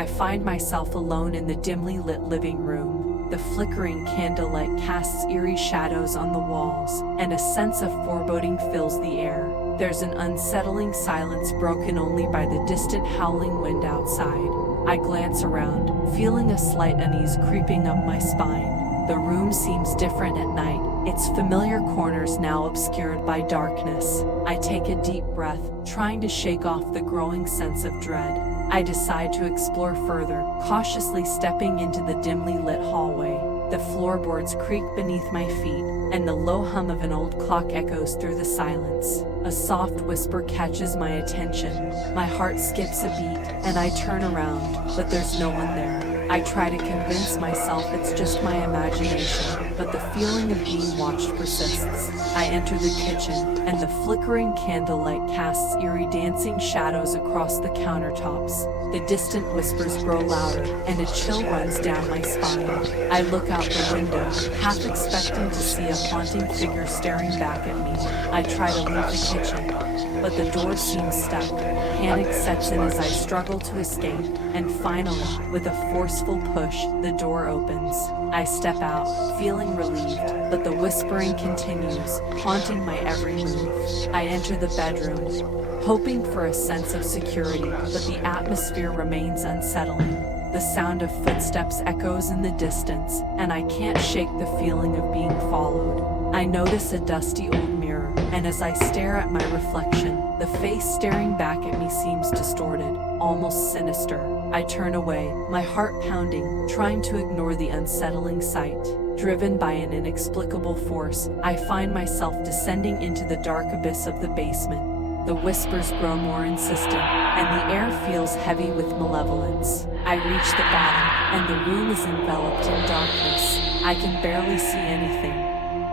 I find myself alone in the dimly lit living room. The flickering candlelight casts eerie shadows on the walls, and a sense of foreboding fills the air. There's an unsettling silence broken only by the distant howling wind outside. I glance around, feeling a slight unease creeping up my spine. The room seems different at night, its familiar corners now obscured by darkness. I take a deep breath, trying to shake off the growing sense of dread. I decide to explore further, cautiously stepping into the dimly lit hallway. The floorboards creak beneath my feet, and the low hum of an old clock echoes through the silence. A soft whisper catches my attention. My heart skips a beat, and I turn around, but there's no one there. I try to convince myself it's just my imagination, but the feeling of being watched persists. I enter the kitchen, and the flickering candlelight casts eerie dancing shadows across the countertops. The distant whispers grow louder, and a chill runs down my spine. I look out the window, half expecting to see a haunting figure staring back at me. I try to leave the kitchen, but the door seems stuck. Panic sets in as I struggle to escape, and finally, with a forceful push, the door opens. I step out, feeling relieved, but the whispering continues, haunting my every move. I enter the bedroom, hoping for a sense of security, but the atmosphere remains unsettling. The sound of footsteps echoes in the distance, and I can't shake the feeling of being followed. I notice a dusty old mirror, and as I stare at my reflection, the face staring back at me seems distorted, almost sinister. I turn away, my heart pounding, trying to ignore the unsettling sight. Driven by an inexplicable force, I find myself descending into the dark abyss of the basement. The whispers grow more insistent, and the air feels heavy with malevolence. I reach the bottom, and the room is enveloped in darkness. I can barely see anything,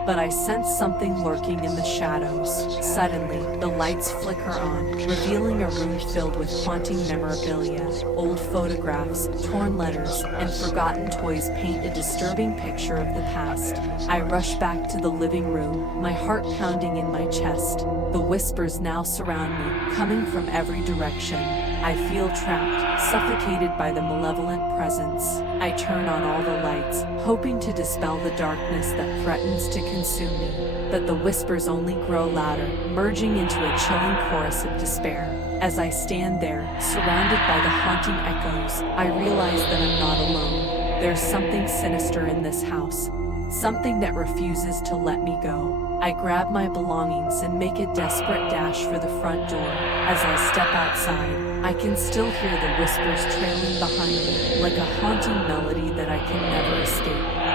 but I sense something lurking in the shadows. Suddenly, the lights flicker on, revealing a room filled with haunting memorabilia. Old photographs, torn letters, and forgotten toys paint a disturbing picture of the past. I rush back to the living room, my heart pounding in my chest. The whispers now surround me, coming from every direction. I feel trapped, suffocated by the malevolent presence. I turn on all the lights, hoping to dispel the darkness that threatens to consume me. But the whispers only grow louder, merging into a chilling chorus of despair. As I stand there, surrounded by the haunting echoes, I realize that I'm not alone. There's something sinister in this house, something that refuses to let me go. I grab my belongings and make a desperate dash for the front door. As I step outside, I can still hear the whispers trailing behind me, like a haunting melody that I can never escape.